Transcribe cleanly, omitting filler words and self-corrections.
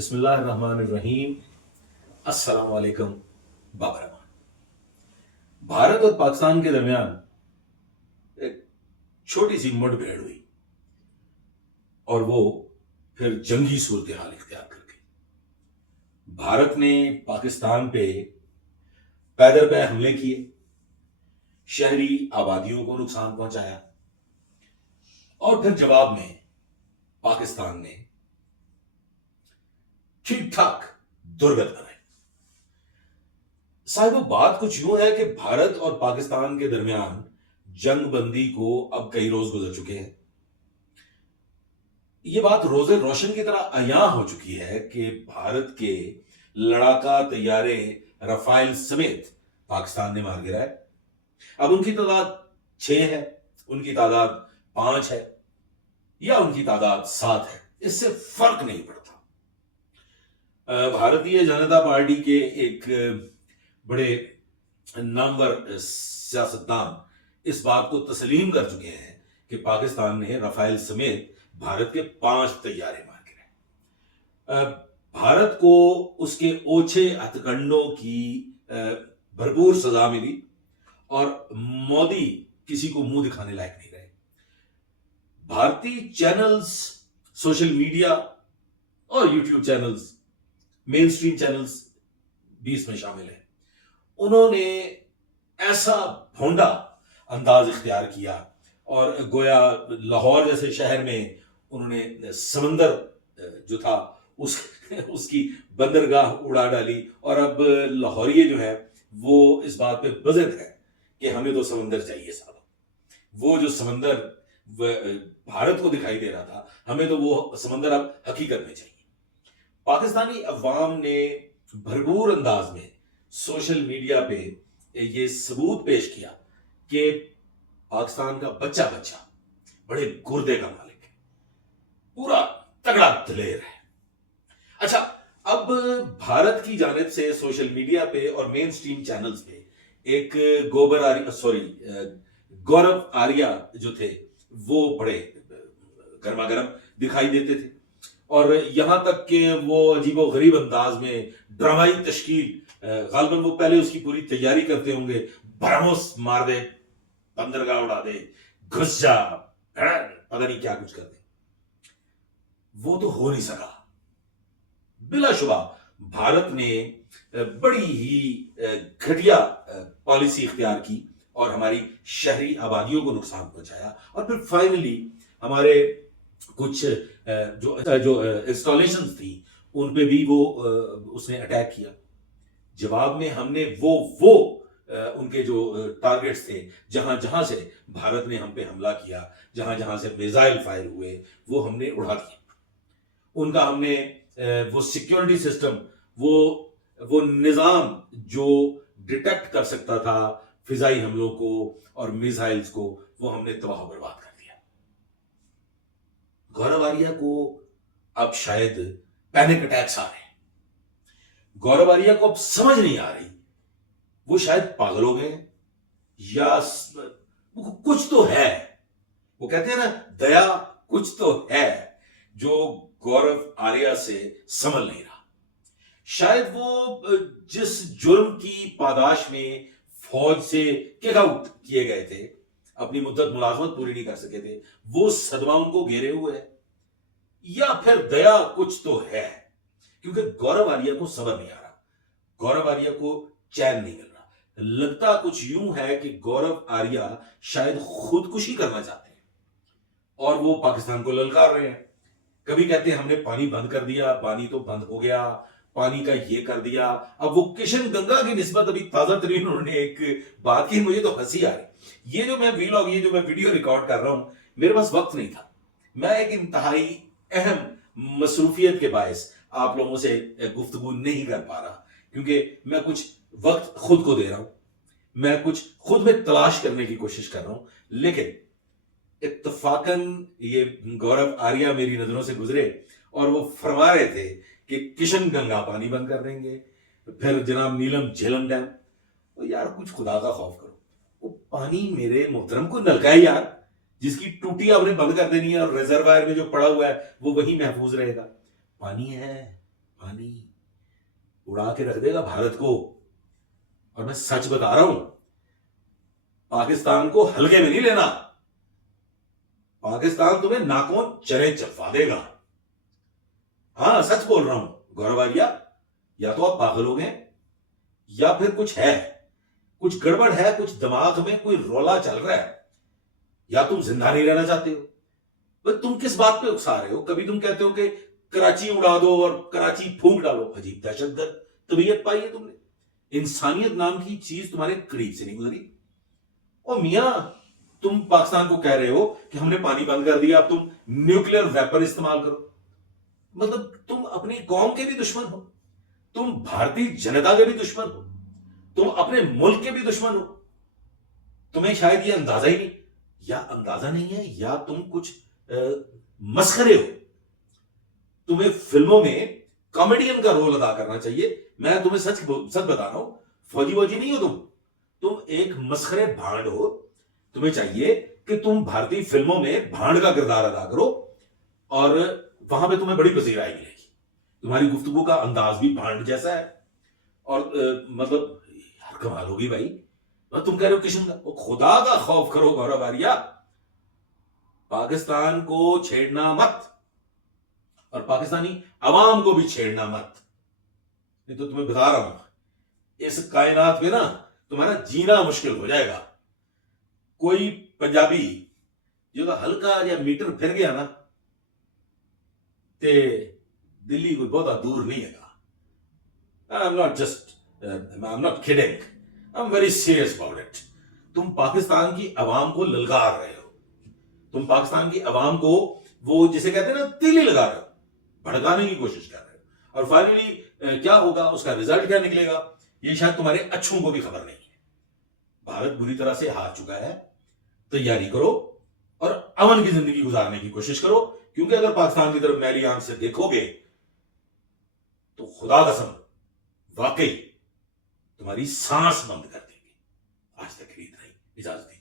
बिस्मिल्लाहिर्रहमानिर्रहीम। अस्सलाम वालेकुम बाबा। भारत और पाकिस्तान के दरमियान एक छोटी सी मुठभेड़ हुई और वो फिर जंगी सूरत हाल इख्तियार कर गई। भारत ने पाकिस्तान पे पैदल पे हमले किए, शहरी आबादियों को नुकसान पहुंचाया और फिर जवाब में पाकिस्तान ने ठीक ठाक दुर्गत बनाई। साहिब, बात कुछ यूं है कि भारत और पाकिस्तान के दरमियान जंग बंदी को अब कई रोज गुजर चुके हैं। यह बात रोजे रोशन की तरह अयां हो चुकी है कि भारत के लड़ाका तैयारे रफाइल समेत पाकिस्तान ने मार गिराए। अब उनकी तादाद 6 है, उनकी तादाद 5 है या उनकी तादाद 7 है, इससे फर्क नहीं पड़ता। भारतीय जनता पार्टी के एक बड़े नामवर सियासतदान इस बात को तस्लीम कर चुके हैं कि पाकिस्तान ने रफाइल समेत भारत के 5 तैयारे मार गिराए। भारत को उसके ओछे हथकंडों की भरपूर सजा मिली और मोदी किसी को मुंह दिखाने लायक नहीं रहे। भारतीय चैनल्स, सोशल मीडिया और YouTube channels, main stream channels भी इसमें शामिल है। उन्होंने ऐसा भोंडा अंदाज इख्तियार किया और गोया लाहौर जैसे शहर में उन्होंने समंदर जो था उसकी बंदरगाह उड़ा डाली और अब लाहौरिये जो है वो इस बात पे बज़िद है कि हमें तो समंदर चाहिए साहब। वो जो समंदर भारत को दिखाई दे रहा था, हमें तो वो समंदर अब हकीकत में चाहिए। पाकिस्तानी अवाम ने भरपूर अंदाज में सोशल मीडिया पे ये सबूत पेश किया कि पाकिस्तान का बच्चा बच्चा बड़े गुर्दे का मालिक है, पूरा तगड़ा दलेर है। अच्छा, अब भारत की जानिब से सोशल मीडिया पे और मेन स्ट्रीम चैनल्स पे एक गौरव आर्या जो थे वो बड़े गर्मा-गर्म दिखाई देते थे और यहां तक कि वो अजीबो गरीब अंदाज में ड्रामाई तश्कील, गालिबन वो पहले उसकी पूरी तैयारी करते होंगे, भरमोस मार दे, बंदरगाह उड़ा दे, घुस जा, पता नहीं क्या कुछ कर दे। वो तो हो नहीं सका। बिलाशुबा भारत ने बड़ी ही घटिया पॉलिसी इख्तियार की और हमारी शहरी आबादियों को नुकसान पहुंचाया और फिर फाइनली हमारे कुछ जो इंस्टॉलेशन थी उन पे भी वो उसने अटैक किया। जवाब में हमने वो उनके जो टारगेट्स थे, जहां जहां से भारत ने हम पे हमला किया, जहां जहां से मिसाइल फायर हुए, वो हमने उड़ा दिया। उनका हमने वो सिक्योरिटी सिस्टम, वो निजाम जो डिटेक्ट कर सकता था फिजाई हमलों को और मिसाइल्स को, वो हमने तबाह बर्बाद कर दिया। गौरव आर्या को अब शायद पैनिक अटैक्स आ रहे हैं। गौरव आर्या को अब समझ नहीं आ रही, वो शायद पागल हो गए या कुछ तो है। वो कहते हैं ना, दया कुछ तो है जो गौरव आर्या से संभल नहीं रहा। शायद वो जिस जुर्म की पादाश में फौज से किक आउट किए गए थे, अपनी मुद्दत मुलाजमत पूरी नहीं कर सके थे, वो सदमा उनको घेरे हुए है, या फिर दया कुछ तो है, क्योंकि गौरव आर्या को सब्र नहीं आ रहा, गौरव आर्या को चैन नहीं मिल रहा। लगता कुछ यूं है कि गौरव आर्या शायद खुदकुशी करना चाहते हैं और वो पाकिस्तान को ललकार रहे हैं। कभी कहते हैं हमने पानी बंद कर दिया, पानी तो बंद हो गया, पानी का ये कर दिया। अब वो किशन गंगा की निस्बत अभी ताजा तरीन उन्होंने एक बात की, मुझे तो हंसी आ रही। ये जो मैं वीडियो रिकॉर्ड कर रहा हूं, मेरे पास वक्त नहीं था। मैं एक इंतहाई अहम मसरूफियत के बायस आप लोगों से गुफ्तगू नहीं कर पा रहा, क्योंकि मैं कुछ वक्त खुद को दे रहा हूं, मैं कुछ खुद में तलाश करने की कोशिश कर रहा हूं। लेकिन इत्तफाकन ये गौरव आर्या मेरी नजरों से गुजरे और वो फरमा रहे थे कि किशन गंगा पानी बंद कर देंगे, फिर जनाब नीलम झेलम डैम। तो यार कुछ खुदा का खौफ करो, वो पानी मेरे मोहतरम को नलका है यार, जिसकी टूटी आपने बंद कर देनी है और रिजर्वायर में जो पड़ा हुआ है वो वही महफूज रहेगा। पानी है, पानी उड़ा के रख देगा भारत को। और मैं सच बता रहा हूं, पाकिस्तान को हल्के में नहीं लेना। पाकिस्तान तुम्हें नाकों चने चलवा देगा। हाँ, सच बोल रहा हूं गौरवालिया, या तो आप पागल हो गए या फिर कुछ है, कुछ गड़बड़ है, कुछ दिमाग में कोई रोला चल रहा है, या तुम जिंदा नहीं रहना चाहते हो। पर तुम किस बात पे उकसा रहे हो? कभी तुम कहते हो कि कराची उड़ा दो और कराची फूंक डालो। अजीब दहशतगर्द तबीयत पाई है तुमने। इंसानियत नाम की चीज तुम्हारे करीब से नहीं गुजरी। ओ मियां, तुम पाकिस्तान को कह रहे हो कि हमने पानी बंद कर दिया, अब तुम न्यूक्लियर वेपन इस्तेमाल करो। मतलब तुम अपनी कौम के भी दुश्मन हो, तुम भारतीय जनता के भी दुश्मन हो, तुम अपने मुल्क के भी दुश्मन हो। तुम्हें शायद ये अंदाजा ही नहीं, या अंदाजा नहीं है, या तुम कुछ मस्खरे हो। तुम्हें फिल्मों में कॉमेडियन का रोल अदा करना चाहिए। मैं तुम्हें सच बता रहा हूं, फौजी वौजी नहीं हो तुम एक मस्खरे भांड हो। तुम्हें चाहिए कि तुम भारतीय फिल्मों में भांड का किरदार अदा करो, और वहां पे तुम्हें बड़ी पसीराई मिलेगी। तुम्हारी गुफ्तगू का अंदाज भी भांड जैसा है, और मतलब यार कमाल होगी भाई। और तुम कह रहे हो किशन का, खुदा का खौफ करो गौरव आर्या, पाकिस्तान को छेड़ना मत, और पाकिस्तानी अवाम को भी छेड़ना मत। नहीं तो तुम्हें बता रहा हूं, इस कायनात पे ना तुम्हारा जीना मुश्किल हो जाएगा। कोई पंजाबी जो हल्का या मीटर फिर गया ना, ते दिल्ली कोई बहुत दूर नहीं है। I am not kidding, I am very serious about it. तुम पाकिस्तान की अवाम को ललकार रहे हो, तुम पाकिस्तान की अवाम को वो जिसे कहते हैं ना तीली लगा रहे हो, भड़काने की कोशिश कर रहे हो। और फाइनली क्या होगा, उसका रिजल्ट क्या निकलेगा, ये शायद तुम्हारे अच्छों को भी खबर नहीं है। भारत बुरी तरह से हार चुका है। तैयारी करो और अमन की जिंदगी गुजारने की कोशिश करो, क्योंकि अगर पाकिस्तान की तरफ मैली आंख से देखोगे तो खुदा कसम वाकई तुम्हारी सांस बंद कर देंगे। आज तक इतना ही, इजाजत दीजिए।